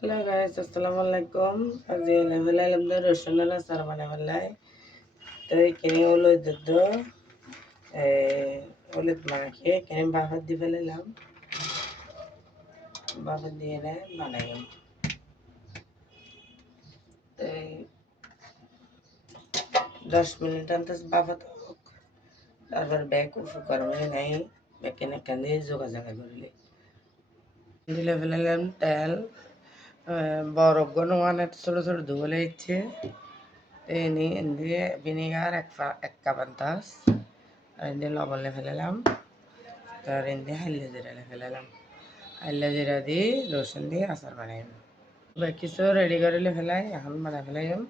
Hello guys, আসসালামু আলাইকুম। আজি নেভেলাই লমদে রসুনের আচার বানাইবালাই। তো এইখানে হলুদ হলুদ মাখিয়ে এখানে বাফার দিয়ে ফেলাইলাম। বাফার দিয়ে বানাইলাম। তো 10 মিনিট আনতে বাফাতে হোক, তারপর ব্যাগ গরম হয়ে নাই ব্যাগ কেন দিয়ে যোগাযোগ করলে দিলে ফেলাইলাম তেল। বরফ গণমানে ছোট ছোট ধুবলে ইচ্ছে দিয়ে ভিনেগার এক কাপ আন্তাজ আর দিয়ে লবণ ফেলালাম। তার দিয়ে হাইলে জিরা ফেলালাম। হাইলে জিরা দিয়ে রসুন দিয়ে আচার বানাইলাম। কিছু রেডি করে ফেলাই এখন বানাই ফেলাইম।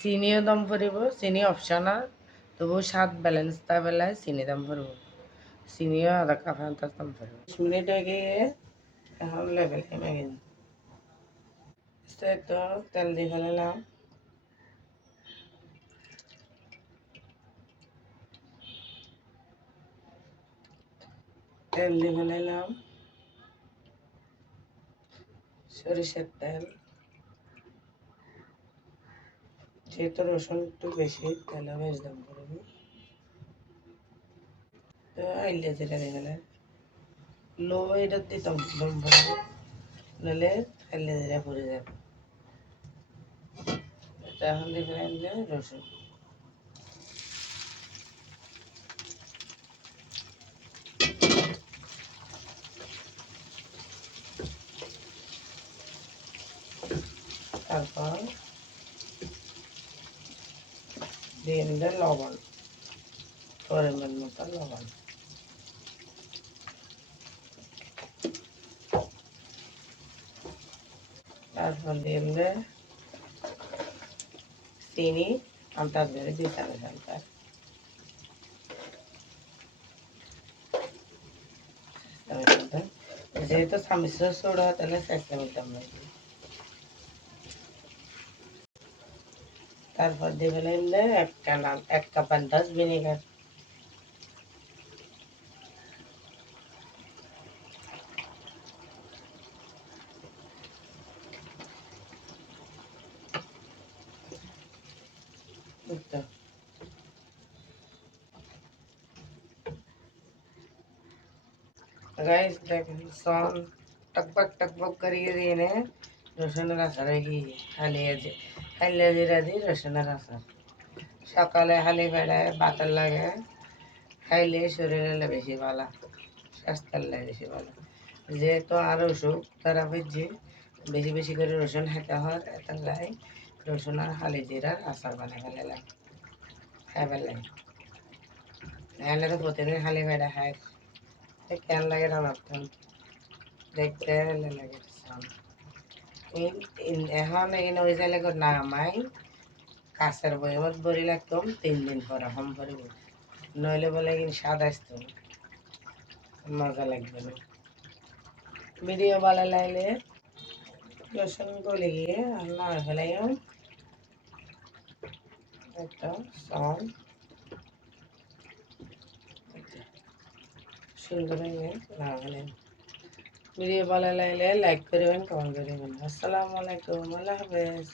চিনিও দাম পড়ব, চিনি অপশনাল, তবু স্বাদ ব্যালেন্স তা বেলায় চিনি দাম পড়ব। চিনিও আধা কাপ আন্তাজ দাম পড়ব। 10 মিনিট আগে এখন লেভেল তো তেল দিয়ে ফেলালাম। তেল দিয়ে ফেলাইলাম সরিষার তেল। যেহেতু রসুন একটু বেশি, তেলে বেশ দাম পড়বে। তো আইলে যেটা দিয়ে ফেলে লো এটা দিতাম দম পড়বে, নাহলে আইলে যেটা পড়ে যাবে। এটা এখন দিয়ে ফেলে রসুন। তারপর দিয়ে নিলে লবণ, পরিমাণ মতো লবণ। তারপর দিয়ে নিলে চিনি আন্তাজ ধরে দিতে হবে। আন্তাজ যেহেতু চামিচ ছোট তাহলে চেষ্টা নিতাম না। তারপর দিয়ে ফেলে এক কাপ আন্তাজ ভিনেগার। গাইস দেখেন সন টকবক করিয়ে দিয়ে রসুনের আচার হয়ে গিয়ে হালিয়া জিরা দিয়ে রসুনের আচার। সকালে হালি বেড়ায় বাতার লাগে, খাইলে শরীরে বেশি ভালো, স্বাস্থ্যের লাগে বেশি ভালো। যেহেতু আর অসুখ তারা বুঝছি বেশি বেশি করে রসুন খেতে হয়, এত লাই রসুন আর হালি জিরার আচার বানাই ফেলালাম। খাই ফেলাই নাহলে তো প্রতিদিন হালি বেড়া খায়, কেন লাগে রান্নার দেখতে লাগে। এখন এখানে ওই চাইলে নামাই কাছের বইমত বড়ি লাগতাম 3 দিন পরে হম পরিব, নইলে বলে কিন্তু স্বাদ আসতো মজা লাগবে না। ভিডিও ভালো লাগলে রসুন গলে গিয়ে আল্লাহ ফেলাইম একটা সন সুন্দর হয়ে না ফেলাইম। ভিডিও ভালো লাগলে লাইক করবেন, কমেন্ট করবেন। আসসালামু আলাইকুম, আল্লাহ হাফেজ।